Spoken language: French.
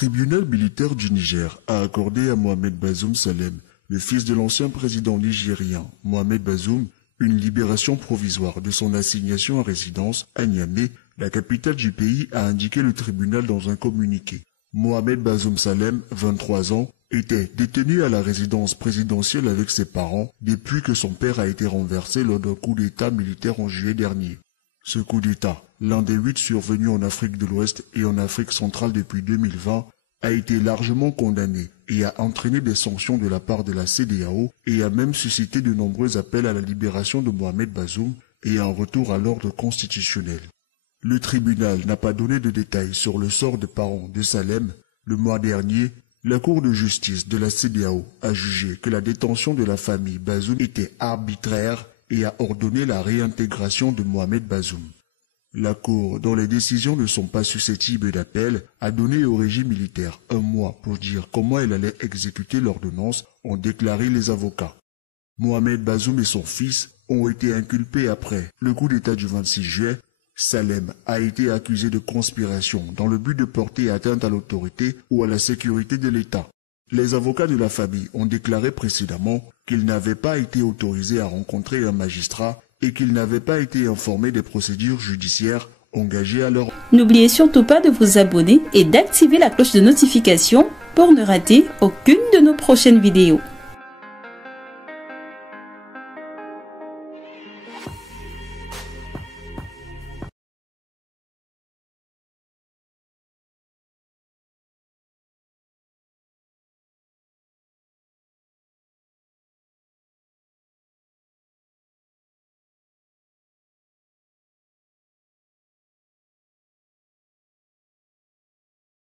tribunal militaire du Niger a accordé à Mohamed Bazoum Salem, le fils de l'ancien président nigérien Mohamed Bazoum, une libération provisoire de son assignation à résidence à Niamey, la capitale du pays, a indiqué le tribunal dans un communiqué. Mohamed Bazoum Salem, 23 ans, était détenu à la résidence présidentielle avec ses parents depuis que son père a été renversé lors d'un coup d'État militaire en juillet dernier. Ce coup d'État, l'un des 8 survenus en Afrique de l'Ouest et en Afrique centrale depuis 2020, a été largement condamné et a entraîné des sanctions de la part de la CEDEAO et a même suscité de nombreux appels à la libération de Mohamed Bazoum et à un retour à l'ordre constitutionnel. Le tribunal n'a pas donné de détails sur le sort des parents de Salem. Le mois dernier, la Cour de justice de la CEDEAO a jugé que la détention de la famille Bazoum était arbitraire et a ordonné la réintégration de Mohamed Bazoum. La Cour, dont les décisions ne sont pas susceptibles d'appel, a donné au régime militaire un mois pour dire comment elle allait exécuter l'ordonnance, ont déclaré les avocats. Mohamed Bazoum et son fils ont été inculpés après le coup d'État du 26 juillet. Salem a été accusé de conspiration dans le but de porter atteinte à l'autorité ou à la sécurité de l'État. Les avocats de la famille ont déclaré précédemment qu'ils n'avaient pas été autorisés à rencontrer un magistrat et qu'ils n'avaient pas été informés des procédures judiciaires engagées à leur... N'oubliez surtout pas de vous abonner et d'activer la cloche de notification pour ne rater aucune de nos prochaines vidéos.